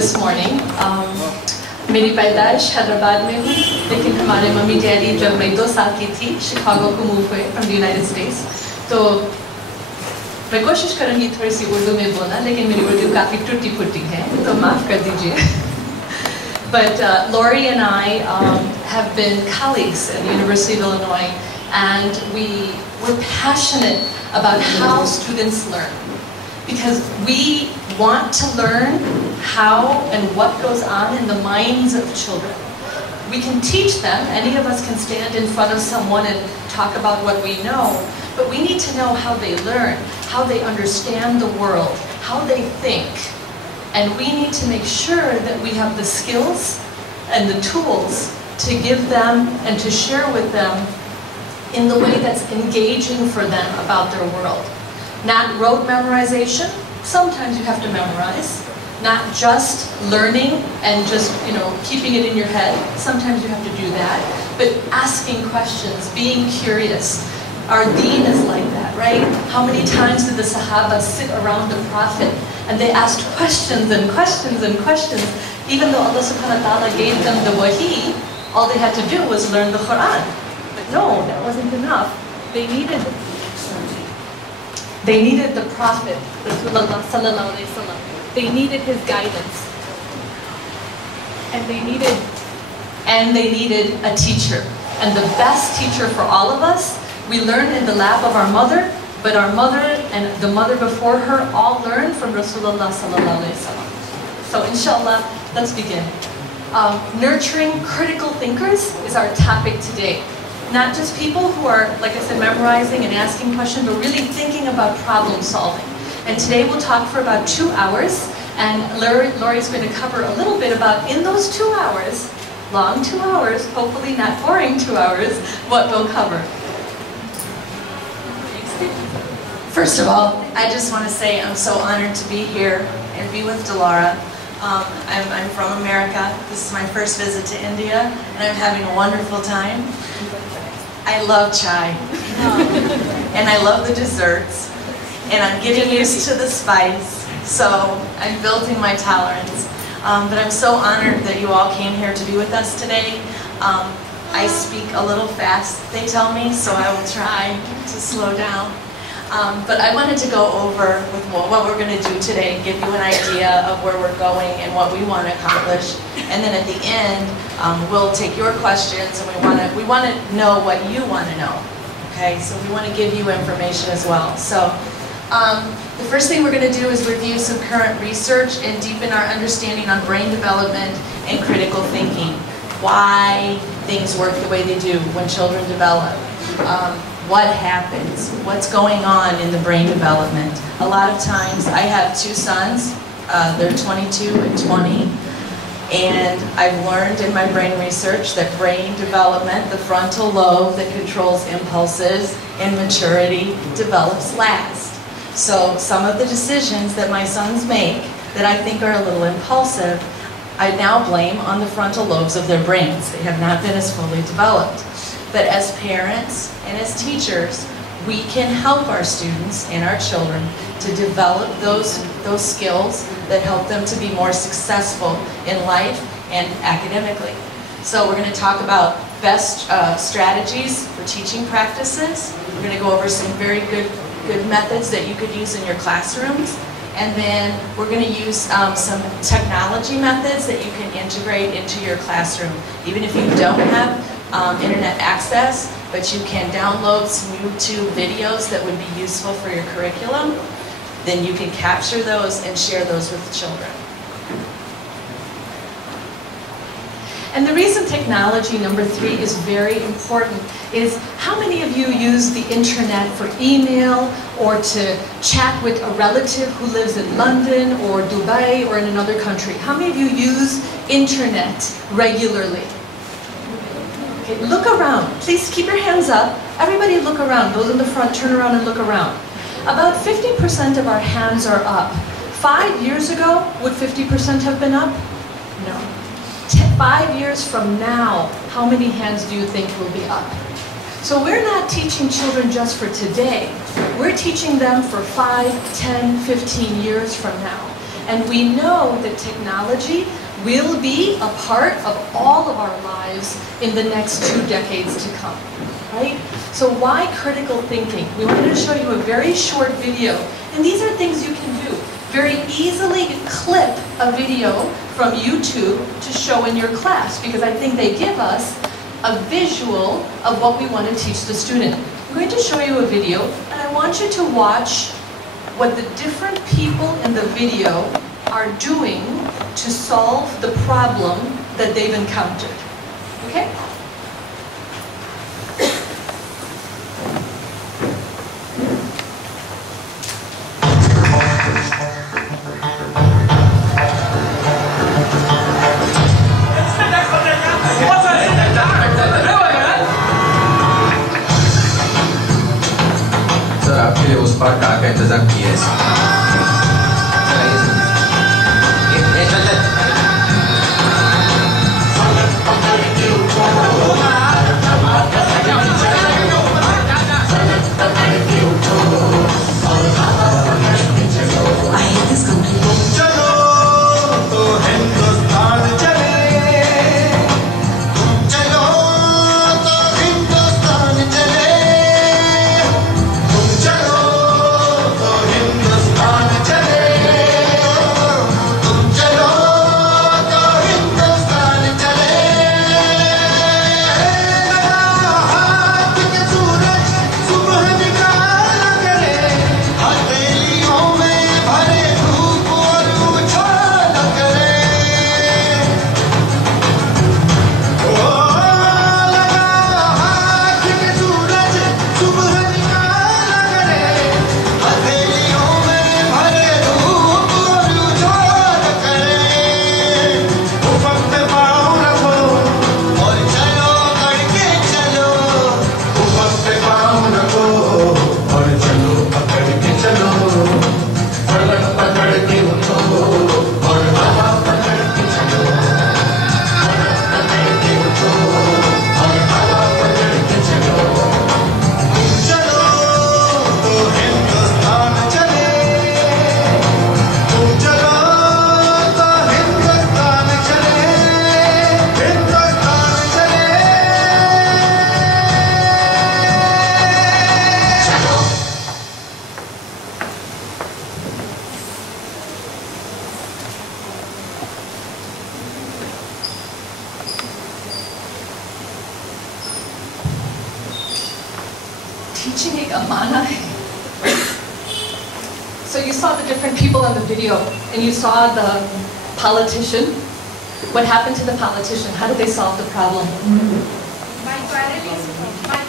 this morning. मेरी पैदाइश हैदराबाद में हुई, लेकिन हमारे मम्मी डैडी जब मैं 2 साल की थी शिकागो को मूव हुए फ्रॉम द यूनाइटेड स्टेट्स. तो मैं कोशिश करूँगी थोड़ी सी उर्दू में बोलना, लेकिन मेरी उर्दू काफ़ी टूटी-फूटी है, तो माफ़ कर दीजिए. But Lori and I have been colleagues at the University of Illinois, and we're passionate about how students learn. Because we want to learn how and what goes on in the minds of children. We can teach them, any of us can stand in front of someone and talk about what we know, but we need to know how they learn, how they understand the world, how they think. And we need to make sure that we have the skills and the tools to give them and to share with them in the way that's engaging for them about their world. Not rote memorization, sometimes you have to memorize. Not just learning and just, keeping it in your head, sometimes you have to do that. But asking questions, being curious. Our deen is like that, right? How many times did the Sahaba sit around the Prophet and they asked questions and questions and questions? Even though Allah subhanahu wa ta'ala gave them the wahi, all they had to do was learn the Quran. But no, that wasn't enough. They needed the Prophet, Rasulullah sallallahu alaihi wasallam. They needed his guidance. And they needed a teacher. And the best teacher for all of us, we learn in the lap of our mother, but our mother and the mother before her all learned from Rasulullah sallallahu alaihi wasallam. So inshallah, let's begin. Nurturing critical thinkers is our topic today. Not just people who are, like I said, memorizing and asking questions, but really thinking about problem solving. And today we'll talk for about 2 hours, and Lori's going to cover a little bit about, in those 2 hours, long 2 hours, hopefully not boring 2 hours, what we'll cover. First of all, I just want to say I'm so honored to be here and be with Dilara. I'm from America. This is my first visit to India, and I'm having a wonderful time. I love chai, and I love the desserts, and I'm getting used to the spice, so I'm building my tolerance. But I'm so honored that you all came here to be with us today. I speak a little fast, they tell me, so I will try to slow down. But I wanted to go over with what we're going to do today, give you an idea of where we're going and what we want to accomplish. And then at the end, we'll take your questions, and we want to know what you want to know. Okay, so we want to give you information as well. So the first thing we're going to do is review some current research and deepen our understanding on brain development and critical thinking. Why things work the way they do when children develop. What happens, what's going on in the brain development. A lot of times, I have 2 sons, they're 22 and 20, and I've learned in my brain research that brain development, the frontal lobe that controls impulses and maturity, develops last. So some of the decisions that my sons make that I think are a little impulsive, I now blame on the frontal lobes of their brains. They have not been as fully developed. But as parents and as teachers, we can help our students and our children to develop those skills that help them to be more successful in life and academically. So we're going to talk about best strategies for teaching practices. We're going to go over some very good methods that you could use in your classrooms. And then we're going to use some technology methods that you can integrate into your classroom. Even if you don't have internet access, but you can download some YouTube videos that would be useful for your curriculum, then you can capture those and share those with children. And the reason technology, number 3, is very important is how many of you use the internet for email or to chat with a relative who lives in London or Dubai or in another country? How many of you use internet regularly? Okay, look around. Please keep your hands up. Everybody look around. Those in the front, turn around and look around. About 50% of our hands are up. 5 years ago, would 50% have been up? No. 5 years from now, how many hands do you think will be up? So we're not teaching children just for today. We're teaching them for 5, 10, 15 years from now. And we know that technology will be a part of all of our lives in the next 2 decades to come, right? So why critical thinking? We wanted to show you a very short video, and these are things you can do. Very easily clip a video from YouTube to show in your class, because I think they give us a visual of what we want to teach the student. I'm going to show you a video, and I want you to watch what the different people in the video are doing to solve the problem that they've encountered. Okay? Sir आपके लिए उस पार car का इंतजाम किया है Teaching ek amana hai. So you saw the different people in the video, and you saw the politician. What happened to the politician? How did they solve the problem? By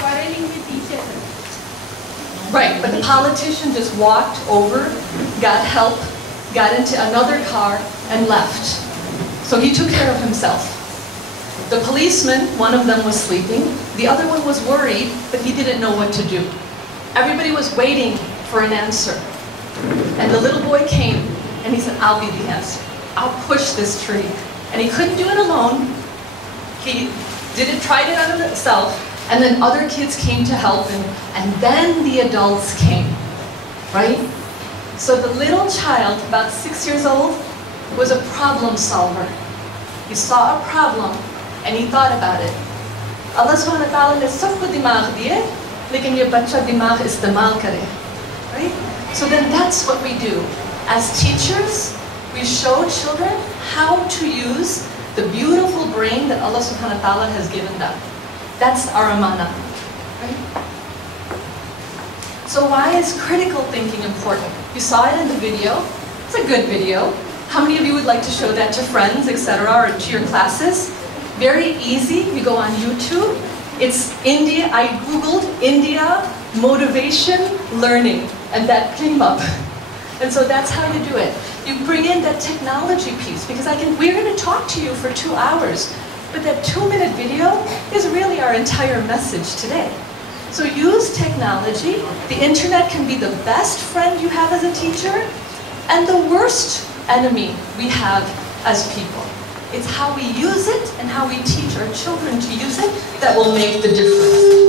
quarreling with each other. Right, but the politician just walked over, got help, got into another car, and left. So he took care of himself. The policeman, one of them was sleeping, the other one was worried, but he didn't know what to do. Everybody was waiting for an answer. And the little boy came, and he said, I'll be the answer. I'll push this tree. And he couldn't do it alone. He tried it on himself, and then other kids came to help him, and then the adults came, right? So the little child, about 6 years old, was a problem solver. He saw a problem, and he thought about it. Allah subhanahu wa ta'ala ne sabko dimag diye, lekin ye bachcha dimag istemal kare. Right? So then that's what we do. As teachers, we show children how to use the beautiful brain that Allah subhanahu wa ta'ala has given them. That's our amana. Right? So why is critical thinking important? You saw it in the video. It's a good video. How many of you would like to show that to friends, etc., or to your classes? Very easy. You go on YouTube. It's India. I Googled India motivation learning, and that came up. And so that's how you do it. You bring in that technology piece, because we're going to talk to you for 2 hours, but that 2-minute video is really our entire message today. So use technology. The internet can be the best friend you have as a teacher, and the worst enemy we have as people. It's how we use it and how we teach our children to use it that will make the difference.